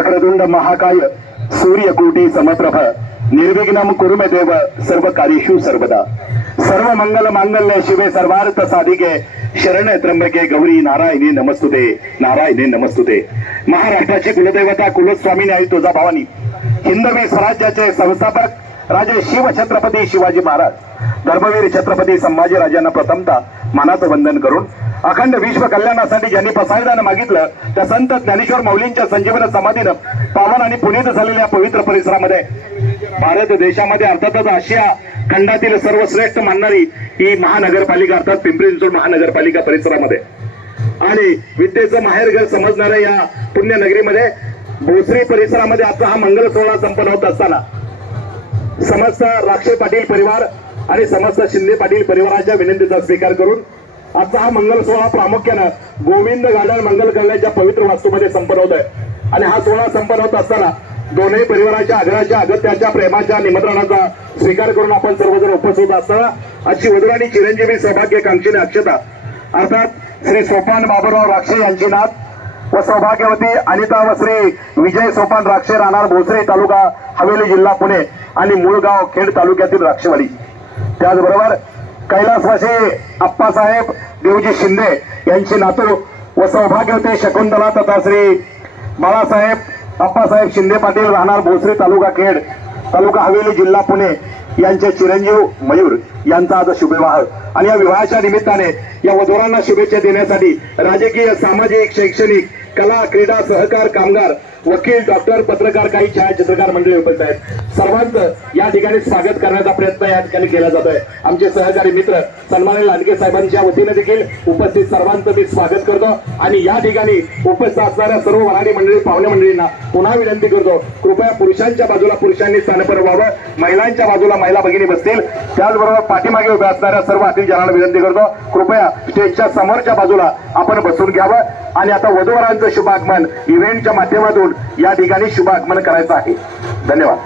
वक्रतुंड महाकाय सूर्यकोटी समप्रभ निर्विघ्नं कुरु मे देव सर्व कार्येषु सर्वदा सर्व मंगल मांगल्य शिवे सर्वार्थ साधिके शरण्य त्र्यंबके गौरी नारायणी नमस्तुते नारायणी नमस्तुते। महाराष्ट्राची कुलदेवता कुलस्वामिनी आई तुळजाभवानी हिंदवी स्वराज्याचे संस्थापक राजे शिवछत्रपती शिवाजी महाराज धर्मवीर छत्रपती संभाजी राजांना प्रथमतः मानाचं वंदन करून अखंड विश्व कल्याणासाठी ज्यांनी पसायदान मागितलं त्या संत ज्ञानेश्वर माऊलींच्या संजीवन समाधीनं पावन आणि पुनीत झालेल्या पवित्र परिसरामध्ये भारत देशामध्ये अर्थातच आशिया खंडातील सर्वश्रेष्ठ मानणारी ही महानगरपालिका अर्थात पिंपरी चिंचवड महानगरपालिका परिसरामध्ये आणि विद्येचं माहेरघर समजणाऱ्या या पुण्यनगरीमध्ये भोसरी परिसरामध्ये आता हा मंगल सोहळा संपन्न होत असताना समस्त राक्षे पाटील परिवार आणि समस्त शिंदे पाटील परिवाराच्या विनंतीचा स्वीकार करून आजचा हा मंगल सोहळा प्रामुख्यानं गोविंद गार्डन मंगल कल्याणच्या पवित्र वास्तूमध्ये संपन्न होत आहे आणि हा सोहळा संपन्न होत असताना दोन्ही परिवाराच्या आग्रहाच्या अगत्याच्या प्रेमाच्या निमंत्रणाचा स्वीकार करून आपण सर्वजण उपस्थित असताना आजची वधू आणि चिरंजीवी सौभाग्यकांक्षीने अक्षता अर्थात श्री सोपान बाबूराव राक्षे यांची नात व सौभाग्यवती अनिता व श्री विजय सोपान राक्षे राहणार भोसरी तालुका हवेली जिल्हा पुणे आणि मूळगाव खेड तालुक्यातील राक्षेवाडी त्याचबरोबर कैलासवासी अप्पासाहेब देवजी शिंदे यांची नातू व सौभाग्यवती शकुंतला तथा श्री बाळासाहेब अप्पासाहेब शिंदे पाटील राहणार भोसरी तालुका खेड तालुका हवेली जिल्हा पुणे यांचे चिरंजीव मयूर यांचा आज शुभविवाह आणि या विवाहाच्या निमित्ताने या वधूंना शुभेच्छा देण्यासाठी राजकीय सामाजिक शैक्षणिक कला क्रीडा सहकार कामगार वकील डॉक्टर पत्रकार काही छायाचित्रकार मंडळी उपस्थित आहेत सर्वांचं या ठिकाणी स्वागत करण्याचा प्रयत्न या ठिकाणी केला जातोय। आमचे सहकारी मित्र सन्माननीय लांडगे साहेबांच्या वतीने देखील उपस्थित सर्वांचं मी स्वागत करतो आणि या ठिकाणी उपस्थित असणाऱ्या सर्व वऱ्हाडी मंडळी पाहुणे मंडळींना पुन्हा विनंती करतो कृपया पुरुषांच्या बाजूला पुरुषांनी स्थानपर व्हावं महिलांच्या बाजूला महिला भगिनी बसतील त्याचबरोबर पाठीमागे उभ्या असणाऱ्या सर्व अतिथीजनांना विनंती करतो कृपया स्टेजच्या समोरच्या बाजूला आपण बसून घ्यावं आणि आता वधूवरांचं शुभागमन इव्हेंटच्या माध्यमातून या ठिकाणी शुभागमन करायचं आहे। धन्यवाद।